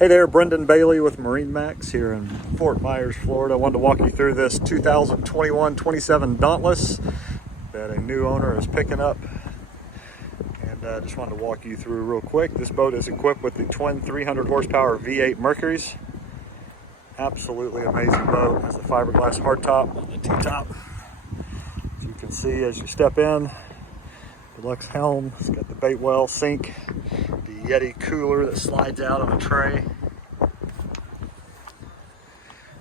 Hey there, Brendan Bailey with MarineMax here in Fort Myers, Florida. I wanted to walk you through this 2021-27 Dauntless that a new owner is picking up. And I just wanted to walk you through real quick. This boat is equipped with the twin 300 horsepower V8 Mercuries. Absolutely amazing boat. Has a fiberglass hardtop on the T-top. As you can see as you step in, deluxe helm. It's got the bait well sink, the Yeti cooler that slides out on a tray.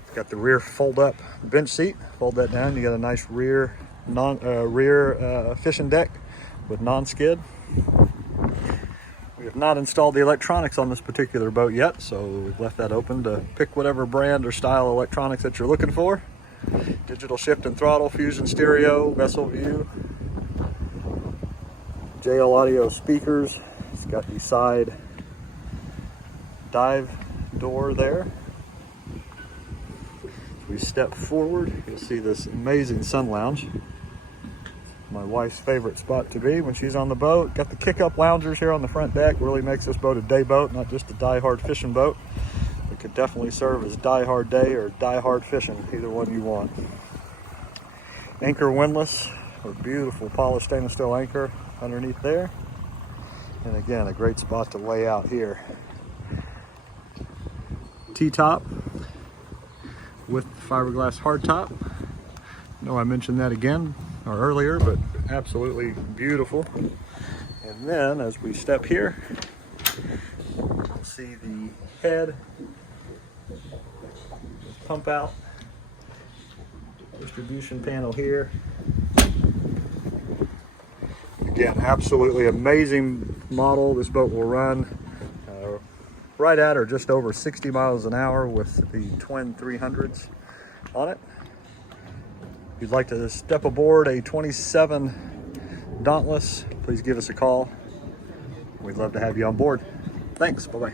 It's got the rear fold-up bench seat. Fold that down, you got a nice rear fishing deck with non-skid. We have not installed the electronics on this particular boat yet, so we've left that open to pick whatever brand or style electronics that you're looking for. Digital shift and throttle, fusion stereo, vessel view, JL audio speakers. It's got the side dive door there. As we step forward, you'll see this amazing sun lounge. My wife's favorite spot to be when she's on the boat. Got the kick-up loungers here on the front deck. Really makes this boat a day boat, not just a die-hard fishing boat. It could definitely serve as die-hard day or die-hard fishing, either one you want. Anchor windlass, or beautiful polished stainless steel anchor underneath there. And again, a great spot to lay out here. T-top with fiberglass hardtop. I know I mentioned that again or earlier, but absolutely beautiful. And then as we step here, you'll see the head, pump out, distribution panel here. Again, absolutely amazing model. This boat will run right at or just over 60 miles an hour with the twin 300s on it. If you'd like to step aboard a 27 Dauntless, please give us a call. We'd love to have you on board. Thanks, bye-bye.